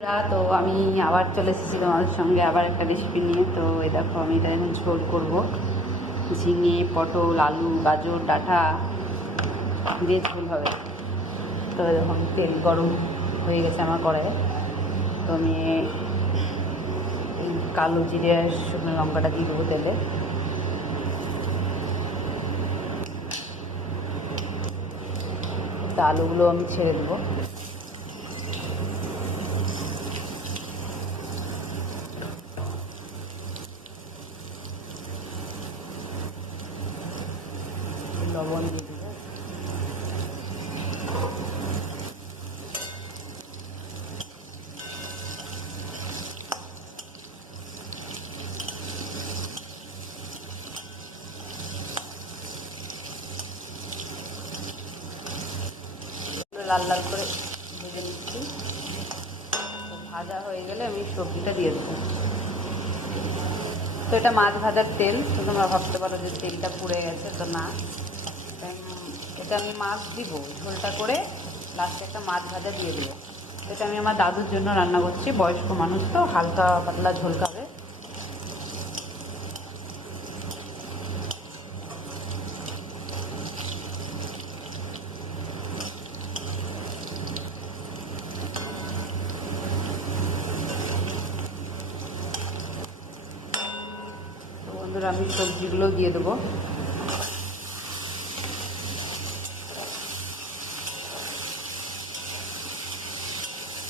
তো আমি আবার চলে এসেছি তোমাদের সঙ্গে আবার একটা রেসিপি নিয়ে। তো এই দেখো আমি এটা এখন ঝোল করবো, ঝিঙে, পটল, আলু, গাজর, ডাঁটা দিয়ে ঝোল হবে। তো যখন তেল গরম হয়ে গেছে আমার কড়াইয়ে, তো আমি এই কালো জিরে শুকনো লঙ্কাটা দিয়ে দেবো তেলে। তো আলুগুলো আমি ছেড়ে দেবো। লবণ দিয়ে দেবো। লাল লাল করে ভেজে নিচ্ছি। তো ভাজা হয়ে গেলে আমি সবজিটা দিয়ে দেবো। তো এটা মাছ ভাজার তেল। তো তোমরা ভাবতে পারো যে তেলটা পুড়ে গেছে, তো না, এটা আমি মাছ দিব, ঝোলটা করে লাস্টে একটা মাছ ভাজা দিয়ে দেবো। এটা আমি আমার দাদুর জন্য রান্না করছি, বয়স্ক মানুষ তো হালকা পাতলা ঝোল খাবে। তো বন্ধুরা আমি সবজিগুলো দিয়ে দেবো।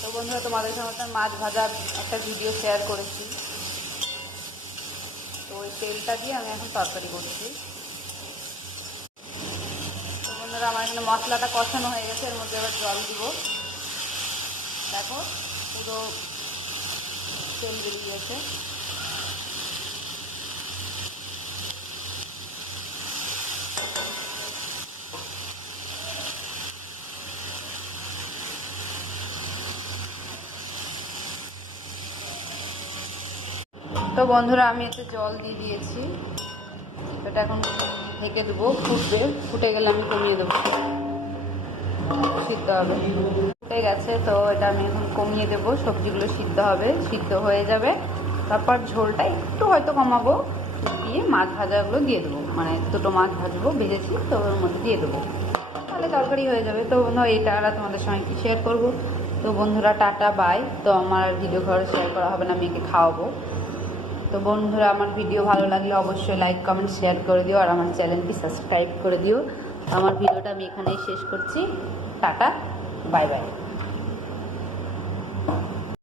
তো বন্ধুরা তোমাদের সঙ্গে মাছ ভাজার একটা ভিডিও শেয়ার করেছি। তো ওই তেলটা দিয়ে আমি এখন তরকারি করছি। তো বন্ধুরা আমার এখানে মশলাটা কষানো হয়ে গেছে, এর মধ্যে এবার জল দিব। দেখো পুরো তেল বেরিয়ে গেছে। তো বন্ধুরা আমি এতে জল দিয়ে দিয়েছি। এটা এখন ঢেকে দেবো, ফুটবে। ফুটে গেলে আমি কমিয়ে দেবো, সিদ্ধ হবে। ফুটে গেছে, তো এটা আমি এখন কমিয়ে দেবো। সবজিগুলো সিদ্ধ হবে, সিদ্ধ হয়ে যাবে। তারপর ঝোলটা একটু হয়তো কমাবো, দিয়ে মাছ ভাজাগুলো দিয়ে দেবো। মানে দুটো মাছ ভাজবো, ভেজেছি, তো ওর মধ্যে দিয়ে দেবো, তাহলে তরকারি হয়ে যাবে। তো বন্ধুরা এইটা আর তোমাদের সঙ্গে কি শেয়ার করবো। তো বন্ধুরা টাটা বাই। তো আমার ভিডিও ঘরে শেয়ার করা হবে না, মেয়েকে খাওয়াবো। তো বন্ধুরা আমার ভিডিও ভালো লাগলে অবশ্যই লাইক কমেন্ট শেয়ার করে দিও, আর আমার চ্যানেলটি সাবস্ক্রাইব করে দিও। আমার ভিডিওটা আমি এখানেই শেষ করছি। Tata bye bye.